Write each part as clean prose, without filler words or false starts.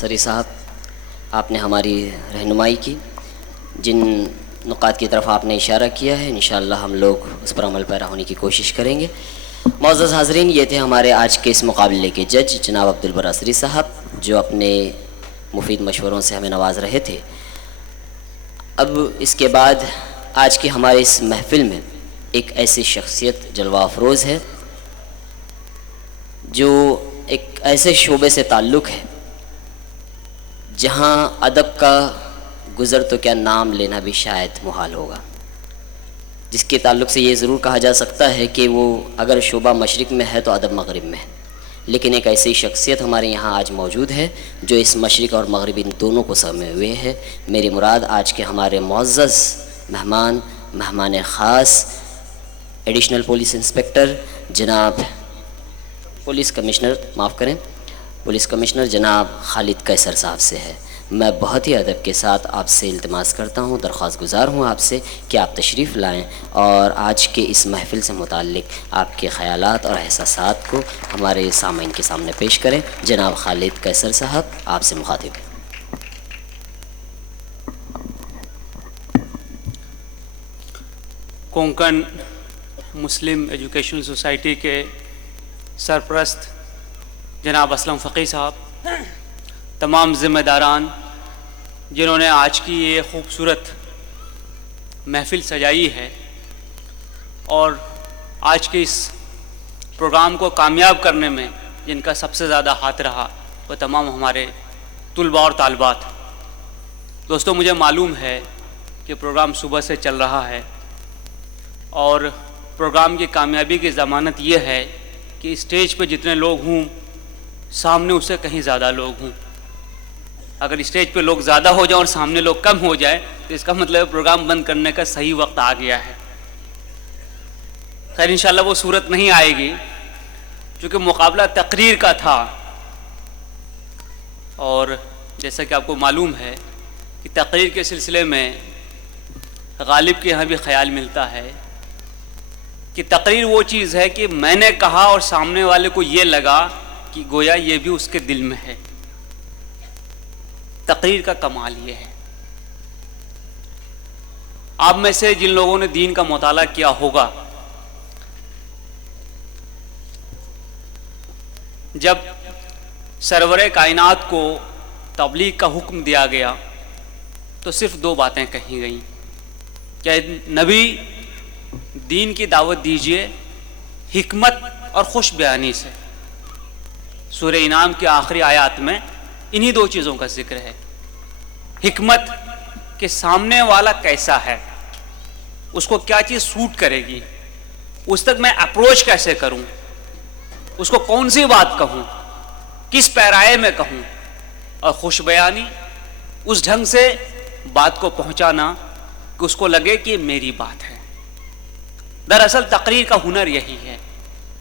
سری صاحب، آپ نے ہماری رہنمائی کی، جن نقاط کی طرف آپ نے اشارہ کیا ہے انشاءاللہ ہم لوگ اس پر عمل پیرا ہونے کی کوشش کریں گے۔ معزز حاضرین، یہ تھے ہمارے آج کے اس مقابلے کے جج جناب عبدالبر اثری صاحب، جو اپنے مفید مشوروں سے ہمیں نواز رہے تھے۔ اب اس کے بعد آج کی ہمارے اس محفل میں ایک ایسی شخصیت جلوہ افروز ہے جو ایک ایسے شعبے سے تعلق ہے جہاں ادب کا گزر تو کیا نام لینا بھی شاید محال ہوگا، جس کے تعلق سے یہ ضرور کہا جا سکتا ہے کہ وہ اگر شعبہ مشرق میں ہے تو ادب مغرب میں ہے، لیکن ایک ایسی شخصیت ہمارے یہاں آج موجود ہے جو اس مشرق اور مغرب ان دونوں کو سمے ہوئے ہے۔ میری مراد آج کے ہمارے معزز مہمان خاص ایڈیشنل پولیس انسپکٹر جناب پولیس کمشنر جناب خالد قیصر صاحب سے ہے۔ میں بہت ہی ادب کے ساتھ آپ سے التماس کرتا ہوں، درخواست گزار ہوں آپ سے کہ آپ تشریف لائیں اور آج کے اس محفل سے متعلق آپ کے خیالات اور احساسات کو ہمارے سامعین کے سامنے پیش کریں۔ جناب خالد قیصر صاحب، آپ سے مخاطب ہیں۔ کونکن مسلم ایجوکیشن سوسائٹی کے سرپرست جناب اسلم فقی صاحب، تمام ذمہ داران جنہوں نے آج کی یہ خوبصورت محفل سجائی ہے اور آج کے اس پروگرام کو کامیاب کرنے میں جن کا سب سے زیادہ ہاتھ رہا، وہ تمام ہمارے طلباء اور طالبات۔ دوستو، مجھے معلوم ہے کہ پروگرام صبح سے چل رہا ہے اور پروگرام کی کامیابی کی ضمانت یہ ہے کہ اسٹیج پہ جتنے لوگ ہوں سامنے اس سے کہیں زیادہ لوگ ہوں۔ اگر اسٹیج پہ لوگ زیادہ ہو جائیں اور سامنے لوگ کم ہو جائیں تو اس کا مطلب پروگرام بند کرنے کا صحیح وقت آ گیا ہے۔ خیر، انشاءاللہ وہ صورت نہیں آئے گی کیونکہ مقابلہ تقریر کا تھا، اور جیسا کہ آپ کو معلوم ہے کہ تقریر کے سلسلے میں غالب کے یہاں بھی خیال ملتا ہے کہ تقریر وہ چیز ہے کہ میں نے کہا اور سامنے والے کو یہ لگا کہ گویا یہ بھی اس کے دل میں ہے۔ تقریر کا کمال یہ ہے۔ آپ میں سے جن لوگوں نے دین کا مطالعہ کیا ہوگا، جب سرور کائنات کو تبلیغ کا حکم دیا گیا تو صرف دو باتیں کہی گئیں کہ نبی دین کی دعوت دیجئے حکمت اور خوش بیانی سے۔ سورہ انعام کی آخری آیات میں انہی دو چیزوں کا ذکر ہے۔ حکمت کہ سامنے والا کیسا ہے، اس کو کیا چیز سوٹ کرے گی، اس تک میں اپروچ کیسے کروں، اس کو کون سی بات کہوں، کس پیرائے میں کہوں، اور خوش بیانی اس ڈھنگ سے بات کو پہنچانا کہ اس کو لگے کہ میری بات ہے۔ دراصل تقریر کا ہنر یہی ہے،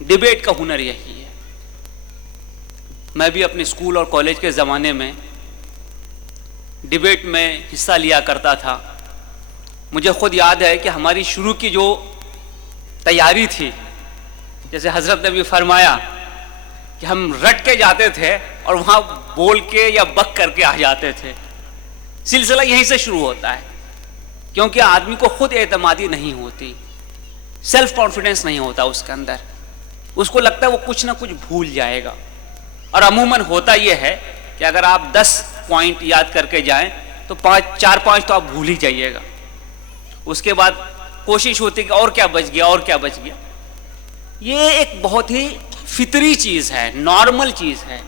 ڈیبیٹ کا ہنر یہی ہے۔ میں بھی اپنے اسکول اور کالج کے زمانے میں ڈیبیٹ میں حصہ لیا کرتا تھا۔ مجھے خود یاد ہے کہ ہماری شروع کی جو تیاری تھی، جیسے حضرت نے بھی فرمایا کہ ہم رٹ کے جاتے تھے اور وہاں بول کے یا بک کر کے آ جاتے تھے۔ سلسلہ یہیں سے شروع ہوتا ہے، کیونکہ آدمی کو خود اعتمادی نہیں ہوتی، سیلف کانفیڈنس نہیں ہوتا اس کے اندر، اس کو لگتا ہے وہ کچھ نہ کچھ بھول جائے گا۔ اور عموماً ہوتا یہ ہے کہ اگر آپ 10 پوائنٹ یاد کر کے جائیں تو 4-5 تو آپ بھول ہی جائیے گا۔ اس کے بعد کوشش ہوتی کہ اور کیا بچ گیا اور کیا بچ گیا۔ یہ ایک بہت ہی فطری چیز ہے، نارمل چیز ہے۔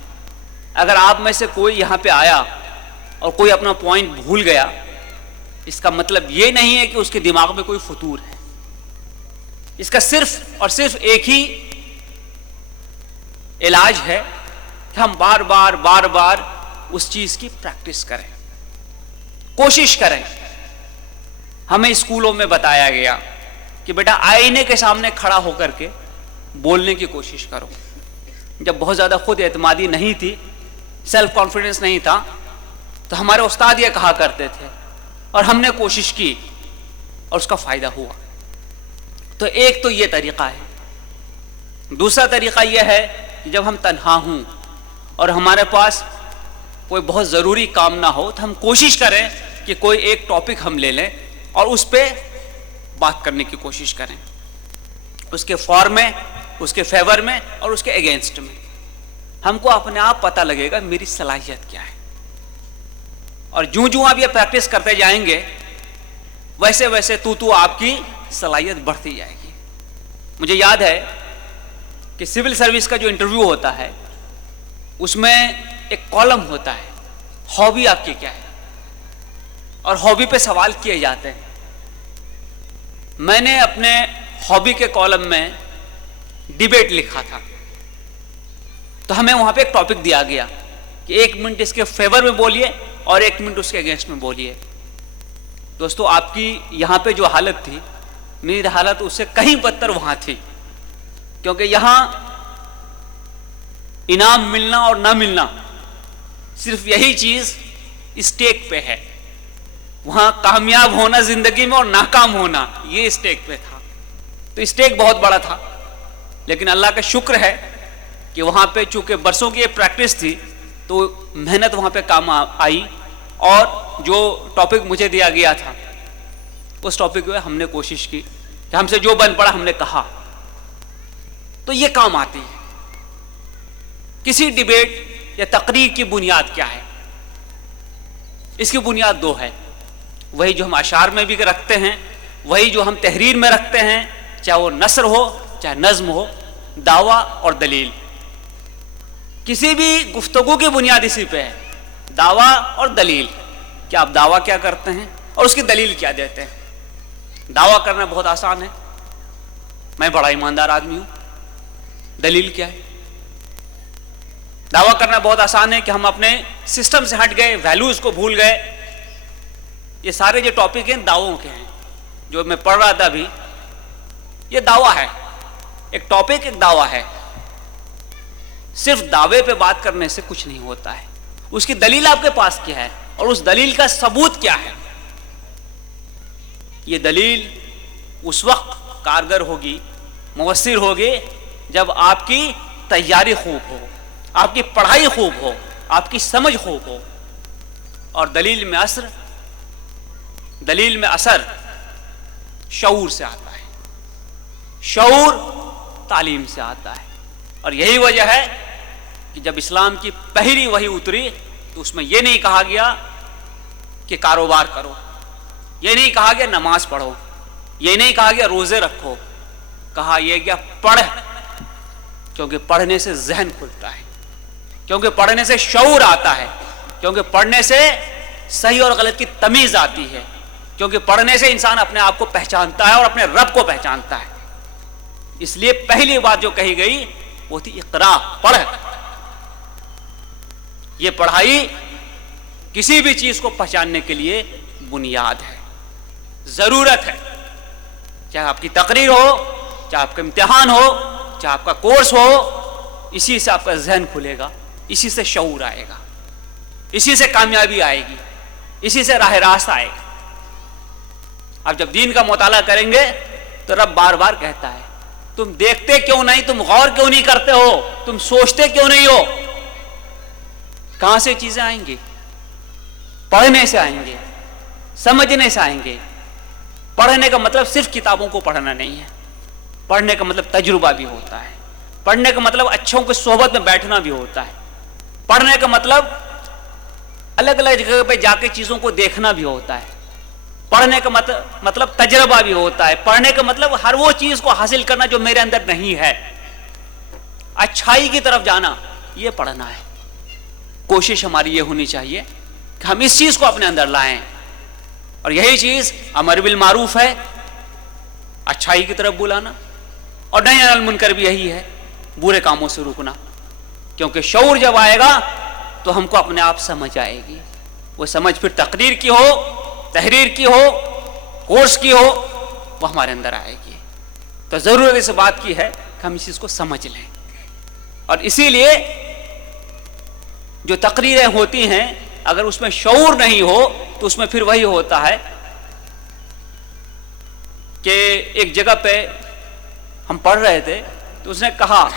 اگر آپ میں سے کوئی یہاں پہ آیا اور کوئی اپنا پوائنٹ بھول گیا، اس کا مطلب یہ نہیں ہے کہ اس کے دماغ میں کوئی فطور ہے۔ اس کا صرف اور صرف ایک ہی علاج ہے کہ ہم بار بار اس چیز کی پریکٹس کریں، کوشش کریں۔ ہمیں اسکولوں میں بتایا گیا کہ بیٹا آئینے کے سامنے کھڑا ہو کر کے بولنے کی کوشش کرو۔ جب بہت زیادہ خود اعتمادی نہیں تھی، سیلف کانفیڈنس نہیں تھا، تو ہمارے استاد یہ کہا کرتے تھے اور ہم نے کوشش کی اور اس کا فائدہ ہوا۔ تو ایک تو یہ طریقہ ہے۔ دوسرا طریقہ یہ ہے کہ جب ہم تنہا ہوں اور ہمارے پاس کوئی بہت ضروری کام نہ ہو تو ہم کوشش کریں کہ کوئی ایک ٹاپک ہم لے لیں اور اس پہ بات کرنے کی کوشش کریں، اس کے فار میں، اس کے فیور میں اور اس کے اگینسٹ میں. ہم کو اپنے آپ پتہ لگے گا میری صلاحیت کیا ہے، اور جوں جوں آپ یہ پریکٹس کرتے جائیں گے ویسے ویسے تو آپ کی صلاحیت بڑھتی جائے گی. مجھے یاد ہے کہ سول سروس کا جو انٹرویو ہوتا ہے اس میں ایک کالم ہوتا ہے، ہابی آپ کی کیا ہے، اور ہابی پہ سوال کیے جاتے ہیں. میں نے اپنے ہابی کے کالم میں ڈیبیٹ لکھا تھا، تو ہمیں وہاں پہ ایک ٹاپک دیا گیا کہ 1 منٹ اس کے فیور میں بولیے اور 1 منٹ اس کے اگینسٹ میں بولیے. دوستو آپ کی یہاں پہ جو حالت تھی، میری حالت اس سے کہیں بدتر وہاں تھی، کیونکہ یہاں انعام ملنا اور نہ ملنا صرف یہی چیز اسٹیک پہ ہے. وہاں کامیاب ہونا زندگی میں اور ناکام ہونا یہ اسٹیک پہ تھا. تو اسٹیک بہت بڑا تھا، لیکن اللہ کا شکر ہے کہ وہاں پہ چونکہ برسوں کی ایک پریکٹس تھی تو محنت وہاں پہ کام آئی، اور جو ٹاپک مجھے دیا گیا تھا اس ٹاپک پہ ہم نے کوشش کی کہ ہم سے جو بن پڑا ہم نے کہا. تو یہ کام آتی ہے. کسی ڈیبیٹ یا تقریر کی بنیاد کیا ہے؟ اس کی بنیاد 2 ہے، وہی جو ہم اشعار میں بھی رکھتے ہیں، وہی جو ہم تحریر میں رکھتے ہیں، چاہے وہ نثر ہو چاہے نظم ہو، دعویٰ اور دلیل. کسی بھی گفتگو کی بنیاد اسی پہ ہے، دعویٰ اور دلیل. کہ آپ دعویٰ کیا کرتے ہیں اور اس کی دلیل کیا دیتے ہیں. دعویٰ کرنا بہت آسان ہے، میں بڑا ایماندار آدمی ہوں. دلیل کیا ہے؟ دعویٰ کرنا بہت آسان ہے کہ ہم اپنے سسٹم سے ہٹ گئے، ویلیوز کو بھول گئے. یہ سارے جو ٹاپک ہیں دعووں کے ہیں، جو میں پڑھ رہا تھا ابھی یہ دعویٰ ہے. ایک ٹاپک ایک دعویٰ ہے. صرف دعوے پہ بات کرنے سے کچھ نہیں ہوتا ہے، اس کی دلیل آپ کے پاس کیا ہے اور اس دلیل کا ثبوت کیا ہے. یہ دلیل اس وقت کارگر ہوگی، مؤثر ہوگی جب آپ کی تیاری خوب ہو، آپ کی پڑھائی خوب ہو، آپ کی سمجھ خوب ہو. اور دلیل میں اثر شعور سے آتا ہے، شعور تعلیم سے آتا ہے. اور یہی وجہ ہے کہ جب اسلام کی پہلی وحی اتری تو اس میں یہ نہیں کہا گیا کہ کاروبار کرو، یہ نہیں کہا گیا نماز پڑھو، یہ نہیں کہا گیا روزے رکھو. کہا یہ گیا پڑھ، کیونکہ پڑھنے سے ذہن کھلتا ہے، کیونکہ پڑھنے سے شعور آتا ہے، کیونکہ پڑھنے سے صحیح اور غلط کی تمیز آتی ہے، کیونکہ پڑھنے سے انسان اپنے آپ کو پہچانتا ہے اور اپنے رب کو پہچانتا ہے. اس لیے پہلی بات جو کہی گئی وہ تھی اقرا، پڑھ. یہ پڑھائی کسی بھی چیز کو پہچاننے کے لیے بنیاد ہے، ضرورت ہے. چاہے آپ کی تقریر ہو، چاہے آپ کا امتحان ہو، چاہے آپ کا کورس ہو، اسی سے آپ کا ذہن کھلے گا، اسی سے شعور آئے گا، اسی سے کامیابی آئے گی، اسی سے راہ راست آئے گا. آپ جب دین کا مطالعہ کریں گے تو رب بار بار کہتا ہے تم دیکھتے کیوں نہیں، تم غور کیوں نہیں کرتے ہو، تم سوچتے کیوں نہیں ہو. کہاں سے چیزیں آئیں گی؟ پڑھنے سے آئیں گے، سمجھنے سے آئیں گے. پڑھنے کا مطلب صرف کتابوں کو پڑھنا نہیں ہے، پڑھنے کا مطلب تجربہ بھی ہوتا ہے، پڑھنے کا مطلب اچھوں کی صحبت میں بیٹھنا بھی ہوتا ہے، پڑھنے کا مطلب الگ الگ جگہ پہ جا کے چیزوں کو دیکھنا بھی ہوتا ہے، پڑھنے کا مطلب تجربہ بھی ہوتا ہے، پڑھنے کا مطلب ہر وہ چیز کو حاصل کرنا جو میرے اندر نہیں ہے، اچھائی کی طرف جانا، یہ پڑھنا ہے. کوشش ہماری یہ ہونی چاہیے کہ ہم اس چیز کو اپنے اندر لائیں، اور یہی چیز امر بالمعروف ہے، اچھائی کی طرف بلانا، اور نہی عن المنکر بھی یہی ہے، برے کاموں سے روکنا. کیونکہ شعور جب آئے گا تو ہم کو اپنے آپ سمجھ آئے گی. وہ سمجھ پھر تقریر کی ہو، تحریر کی ہو، کورس کی ہو، وہ ہمارے اندر آئے گی. تو ضرورت اس بات کی ہے کہ ہم اس چیز کو سمجھ لیں. اور اسی لیے جو تقریریں ہوتی ہیں اگر اس میں شعور نہیں ہو تو اس میں پھر وہی ہوتا ہے کہ ایک جگہ پہ ہم پڑھ رہے تھے تو اس نے کہا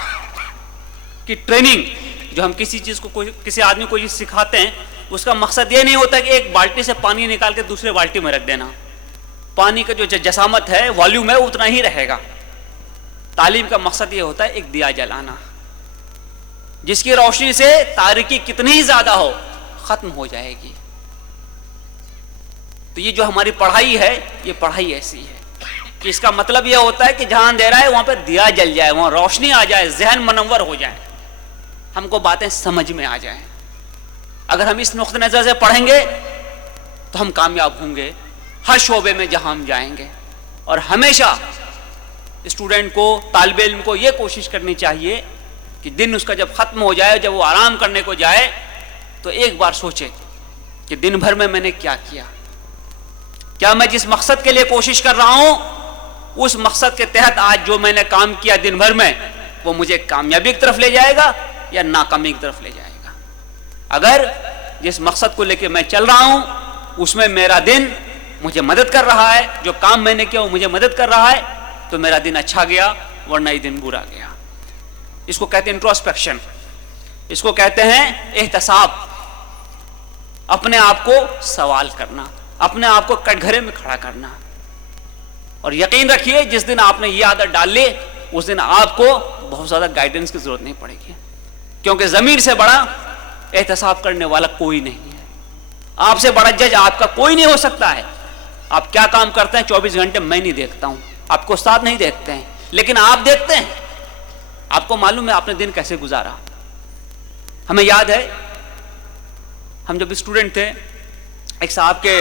کہ ٹریننگ جو ہم کسی چیز کو کسی آدمی کو چیز سکھاتے ہیں اس کا مقصد یہ نہیں ہوتا کہ ایک بالٹی سے پانی نکال کے دوسرے بالٹی میں رکھ دینا. پانی کا جو جسامت ہے، والیوم ہے، اتنا ہی رہے گا. تعلیم کا مقصد یہ ہوتا ہے ایک دیا جلانا جس کی روشنی سے تاریکی کتنی زیادہ ہو ختم ہو جائے گی. تو یہ جو ہماری پڑھائی ہے یہ پڑھائی ایسی ہے کہ اس کا مطلب یہ ہوتا ہے کہ جہاں اندھیرا ہے وہاں پہ دیا جل جائے، وہاں روشنی آ جائے، ذہن منور ہو جائے، ہم کو باتیں سمجھ میں آ جائیں. اگر ہم اس نقطہ نظر سے پڑھیں گے تو ہم کامیاب ہوں گے ہر شعبے میں جہاں ہم جائیں گے. اور ہمیشہ اسٹوڈنٹ کو، طالب علم کو یہ کوشش کرنی چاہیے کہ دن اس کا جب ختم ہو جائے، جب وہ آرام کرنے کو جائے تو ایک بار سوچے کہ دن بھر میں نے کیا کیا، کیا میں جس مقصد کے لیے کوشش کر رہا ہوں اس مقصد کے تحت آج جو میں نے کام کیا دن بھر میں وہ مجھے کامیابی کی طرف لے جائے گا یا ناکامی کی طرف لے جائے گا. اگر جس مقصد کو لے کے میں چل رہا ہوں اس میں میرا دن مجھے مدد کر رہا ہے، جو کام میں نے کیا وہ مجھے مدد کر رہا ہے، تو میرا دن اچھا گیا، ورنہ یہ دن برا گیا. اس کو کہتے ہیں انٹروسپیکشن، اس کو کہتے ہیں احتساب. اپنے آپ کو سوال کرنا، اپنے آپ کو کٹگھرے میں کھڑا کرنا. اور یقین رکھیے جس دن آپ نے یہ عادت ڈال لی اس دن آپ کو بہت زیادہ گائیڈنس کی ضرورت نہیں پڑے گی، کیونکہ ضمیر سے بڑا احتساب کرنے والا کوئی نہیں ہے. آپ سے بڑا جج آپ کا کوئی نہیں ہو سکتا ہے. آپ کیا کام کرتے ہیں 24 گھنٹے میں نہیں دیکھتا ہوں، آپ کو استاد نہیں دیکھتے ہیں، لیکن آپ دیکھتے ہیں. آپ کو معلوم ہے آپ نے دن کیسے گزارا. ہمیں یاد ہے ہم جب اسٹوڈنٹ تھے ایک صاحب کے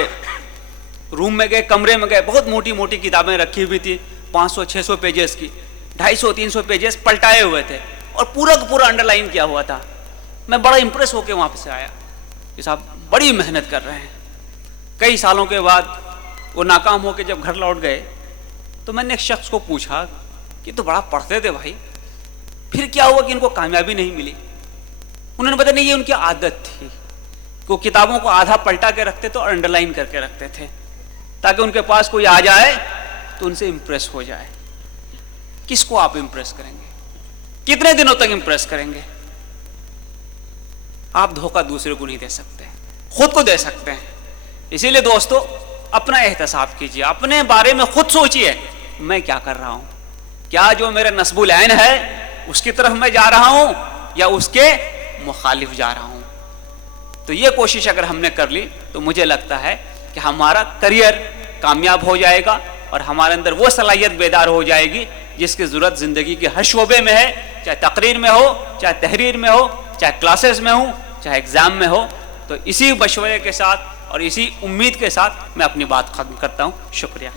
روم میں گئے، کمرے میں گئے، بہت موٹی موٹی کتابیں رکھی ہوئی تھی، 500-600 پیجز کی، 250-300 پیجز پلٹائے ہوئے تھے اور پورا کا پورا انڈر لائن کیا ہوا تھا. میں بڑا امپریس ہو کے وہاں سے آیا کہ صاحب بڑی محنت کر رہے ہیں. کئی سالوں کے بعد وہ ناکام ہو کے جب گھر لوٹ گئے تو میں نے ایک شخص کو پوچھا کہ تو بڑا پڑھتے تھے بھائی، پھر کیا ہوا کہ ان کو کامیابی نہیں ملی؟ انہوں نے بتایا نہیں یہ ان کی عادت تھی کہ وہ کتابوں کو آدھا پلٹا کے رکھتے تھے اور انڈر لائن کر کے رکھتے تھے تاکہ ان کے پاس کوئی آ جائے تو ان سے امپریس ہو جائے. کس کو آپ امپریس کریں گے؟ کتنے دنوں تک امپریس کریں گے؟ آپ دھوکہ دوسرے کو نہیں دے سکتے، خود کو دے سکتے ہیں. اسی لیے دوستو اپنا احتساب کیجیے، اپنے بارے میں خود سوچئے میں کیا کر رہا ہوں، کیا جو میرا نصب العین ہے اس کی طرف میں جا رہا ہوں یا اس کے مخالف جا رہا ہوں. تو یہ کوشش اگر ہم نے کر لی تو مجھے لگتا ہے کہ ہمارا کریئر کامیاب ہو جائے گا اور ہمارے اندر وہ صلاحیت بیدار ہو جائے گی جس کی ضرورت زندگی کے ہر شعبے میں ہے، چاہے تقریر میں ہو، چاہے تحریر میں ہو، چاہے کلاسز میں ہوں، چاہے ایگزام میں ہو. تو اسی مشورے کے ساتھ اور اسی امید کے ساتھ میں اپنی بات ختم کرتا ہوں. شکریہ.